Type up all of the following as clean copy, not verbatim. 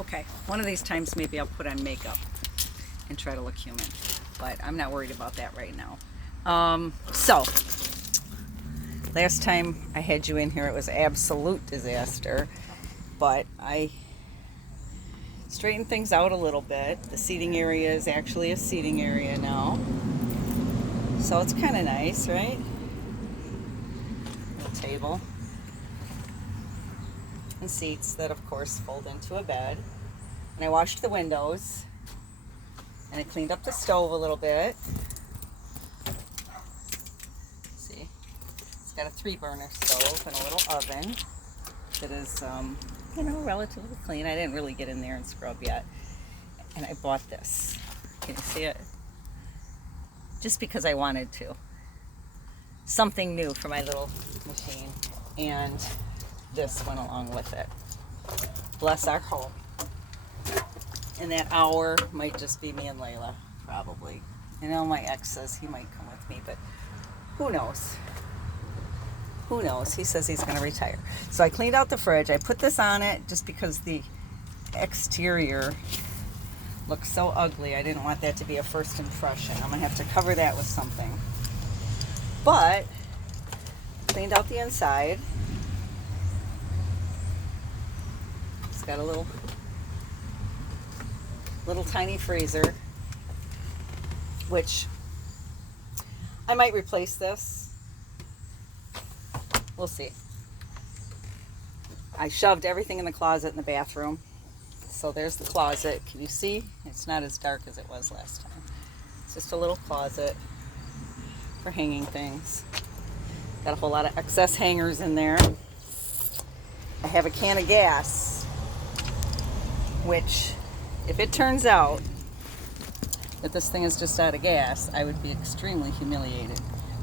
Okay, one of these times maybe I'll put on makeup and try to look human, but I'm not worried about that right now. So last time I had you in here, it was absolute disaster, but I straightened things out a little bit. The seating area is actually a seating area now, so it's kind of nice, right? Little table and seats that of course fold into a bed. And I washed the windows and I cleaned up the stove a little bit. See, it's got a 3-burner stove and a little oven that is, relatively clean. I didn't really get in there and scrub yet. And I bought this. Can you see it? Just because I wanted to. Something new for my little machine. And this went along with it. Bless our hope. And that hour might just be me and Layla, probably. My ex says he might come with me, but who knows? Who knows? He says he's going to retire. So I cleaned out the fridge. I put this on it just because the exterior looks so ugly. I didn't want that to be a first impression. I'm going to have to cover that with something. But cleaned out the inside. It's got a little tiny freezer, which I might replace this. We'll see. I shoved everything in the closet in the bathroom. So there's the closet. Can you see? It's not as dark as it was last time. It's just a little closet for hanging things. Got a whole lot of excess hangers in there. I have a can of gas, which, if it turns out that this thing is just out of gas, I would be extremely humiliated.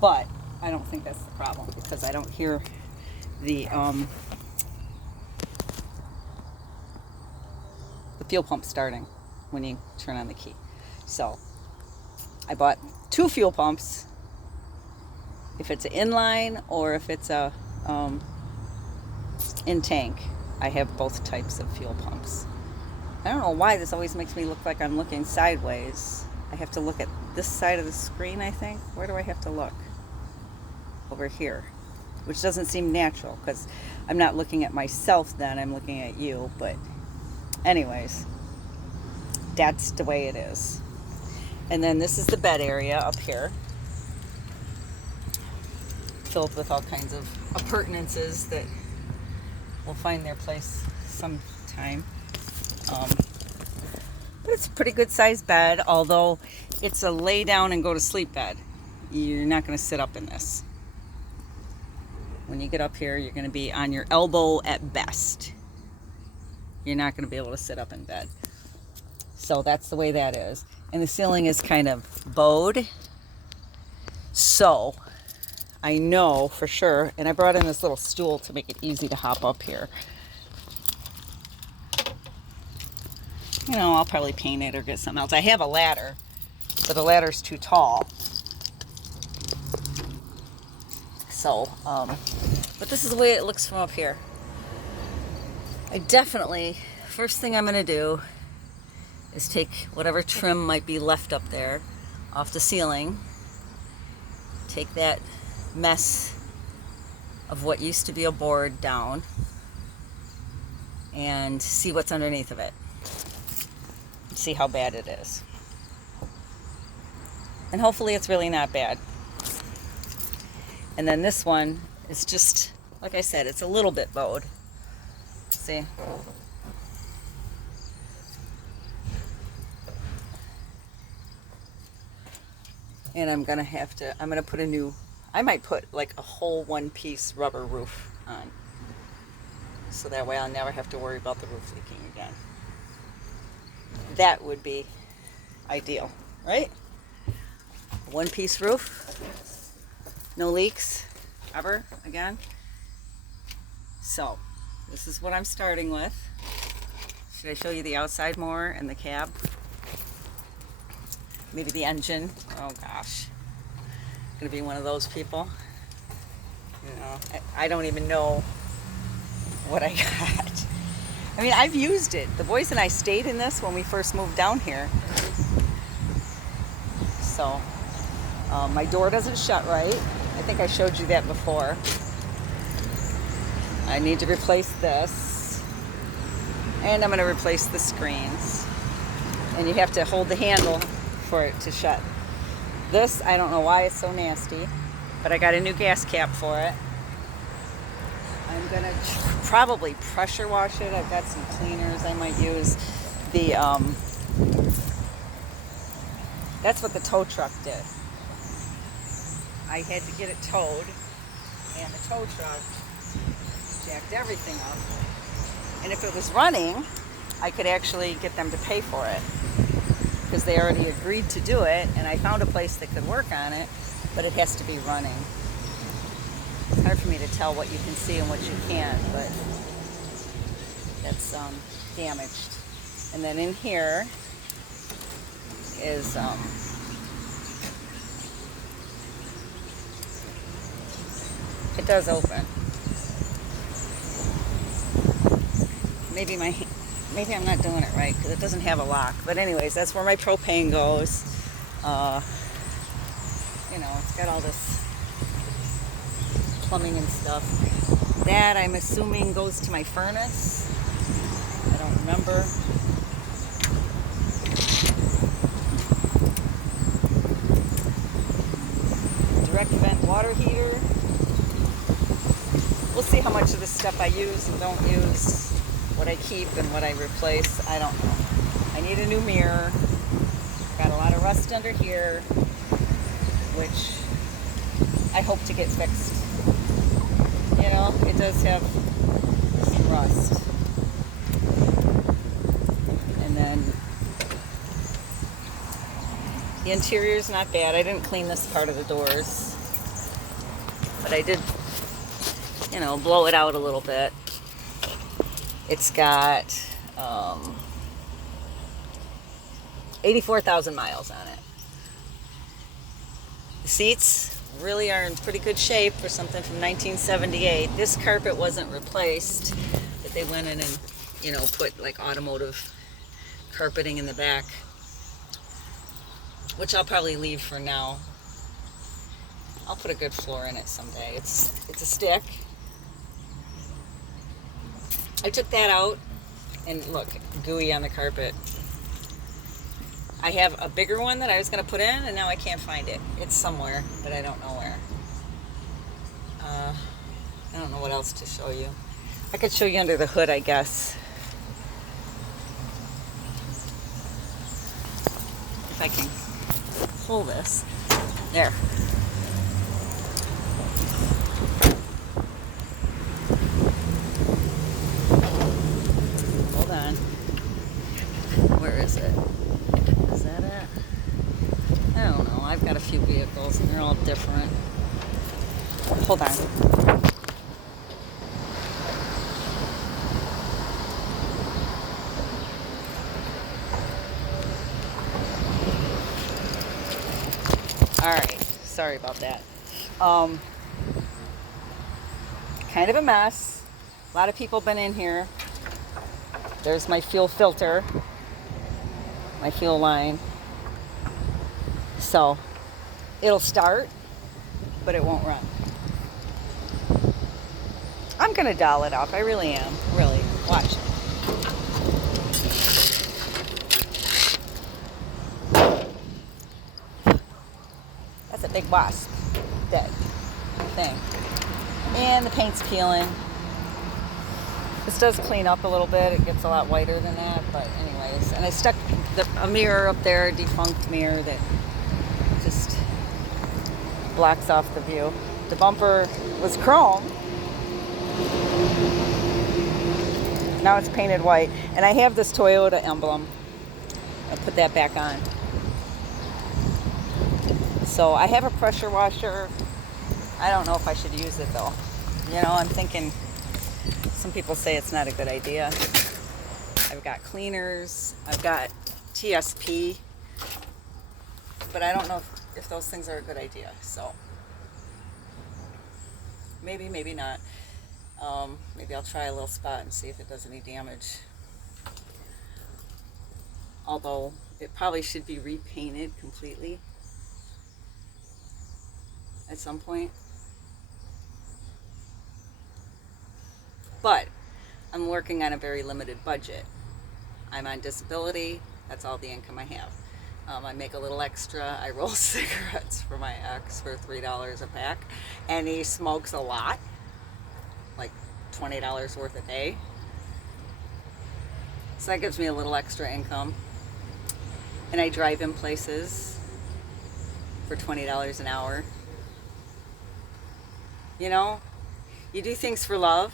But I don't think that's the problem because I don't hear the fuel pump starting when you turn on the key. So I bought 2 fuel pumps. If it's an inline or if it's a in tank, I have both types of fuel pumps. I don't know why this always makes me look like I'm looking sideways. I have to look at this side of the screen, I think. Where do I have to look? Over here, which doesn't seem natural because I'm not looking at myself then, I'm looking at you. But anyways, that's the way it is. And then this is the bed area up here, filled with all kinds of appurtenances that will find their place sometime. But it's a pretty good sized bed, although it's a lay down and go to sleep bed. You're not going to sit up in this. When you get up here, you're going to be on your elbow at best. You're not going to be able to sit up in bed. So that's the way that is. And the ceiling is kind of bowed. So I know for sure, and I brought in this little stool to make it easy to hop up here. I'll probably paint it or get something else. I have a ladder, but the ladder's too tall. So, but this is the way it looks from up here. I definitely, first thing I'm going to do is take whatever trim might be left up there off the ceiling. Take that mess of what used to be a board down and see what's underneath of it. See how bad it is. And hopefully it's really not bad. And then this one is just, like I said, it's a little bit bowed. See? And I'm going to put I might put like a whole one-piece rubber roof on. So that way I'll never have to worry about the roof leaking again. That would be ideal, right? One-piece roof, no leaks ever again. So this is what I'm starting with. Should I show you the outside more and the cab? Maybe the engine. Oh gosh, I'm gonna be one of those people. I don't even know what I got. I mean, I've used it. The boys and I stayed in this when we first moved down here. So, my door doesn't shut right. I think I showed you that before. I need to replace this. And I'm going to replace the screens. And you have to hold the handle for it to shut. This, I don't know why it's so nasty, but I got a new gas cap for it. I'm going to probably pressure wash it. I've got some cleaners I might use. That's what the tow truck did. I had to get it towed, and the tow truck jacked everything up. And if it was running, I could actually get them to pay for it, because they already agreed to do it, and I found a place that could work on it, but it has to be running. It's hard for me to tell what you can see and what you can't, but it's damaged. And then in here is it does open. Maybe I'm not doing it right because it doesn't have a lock. But anyways, that's where my propane goes. You know, it's got all this plumbing and stuff. That I'm assuming goes to my furnace. I don't remember. Direct vent water heater. We'll see how much of this stuff I use and don't use, what I keep and what I replace. I don't know. I need a new mirror. Got a lot of rust under here, which I hope to get fixed. You know, it does have some rust. And then the interior is not bad. I didn't clean this part of the doors, but I did, you know, blow it out a little bit. It's got 84,000 miles on it. The seats really are in pretty good shape for something from 1978. This carpet wasn't replaced, but they went in and, you know, put like automotive carpeting in the back, which I'll probably leave for now. I'll put a good floor in it someday. It's a stick. I took that out, and look, gooey on the carpet. I have a bigger one that I was going to put in, and now I can't find it. It's somewhere, but I don't know where. I don't know what else to show you. I could show you under the hood, I guess. If I can pull this. There. Hold on. Where is it? Is that it? I don't know. I've got a few vehicles and they're all different. Hold on. Alright, sorry about that. Kind of a mess. A lot of people been in here. There's my fuel filter, my fuel line. So it'll start, but it won't run. I'm gonna dial it up. I really am. Really. Watch. That's a big wasp. Dead thing. And the paint's peeling. This does clean up a little bit. It gets a lot whiter than that, but anyways. And I stuck a mirror up there, a defunct mirror that just blocks off the view. The bumper was chrome. Now it's painted white. And I have this Toyota emblem. I'll put that back on. So I have a pressure washer. I don't know if I should use it though. You know, I'm thinking, some people say it's not a good idea. I've got cleaners. I've got TSP. But I don't know if those things are a good idea. So maybe, maybe not. Maybe I'll try a little spot and see if it does any damage. Although it probably should be repainted completely at some point. But I'm working on a very limited budget. I'm on disability. That's all the income I have. I make a little extra. I roll cigarettes for my ex for $3 a pack, and he smokes a lot, like $20 worth a day. So that gives me a little extra income. And I drive in places for $20 an hour. You know, you do things for love,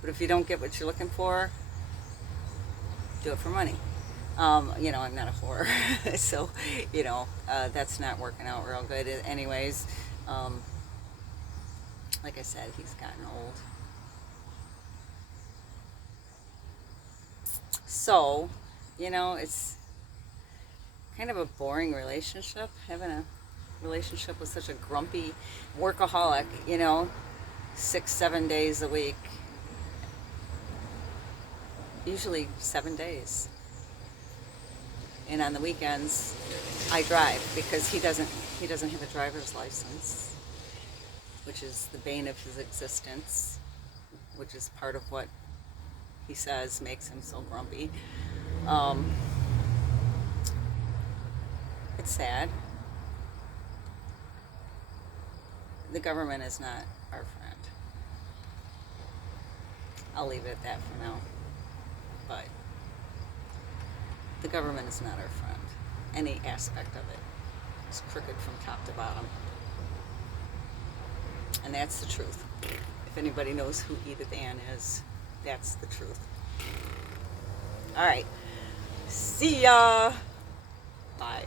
but if you don't get what you're looking for, do it for money. I'm not a whore, so, that's not working out real good anyways. Like I said, he's gotten old. So, it's kind of a boring relationship, having a relationship with such a grumpy workaholic, 6-7 days a week, usually 7 days. And on the weekends, I drive because he doesn't have a driver's license, which is the bane of his existence, which is part of what he says makes him so grumpy. It's sad. The government is not our friend. I'll leave it at that for now. But the government is not our friend. Any aspect of it is crooked from top to bottom. And that's the truth. If anybody knows who Edith Ann is, that's the truth. All right. See ya. Bye.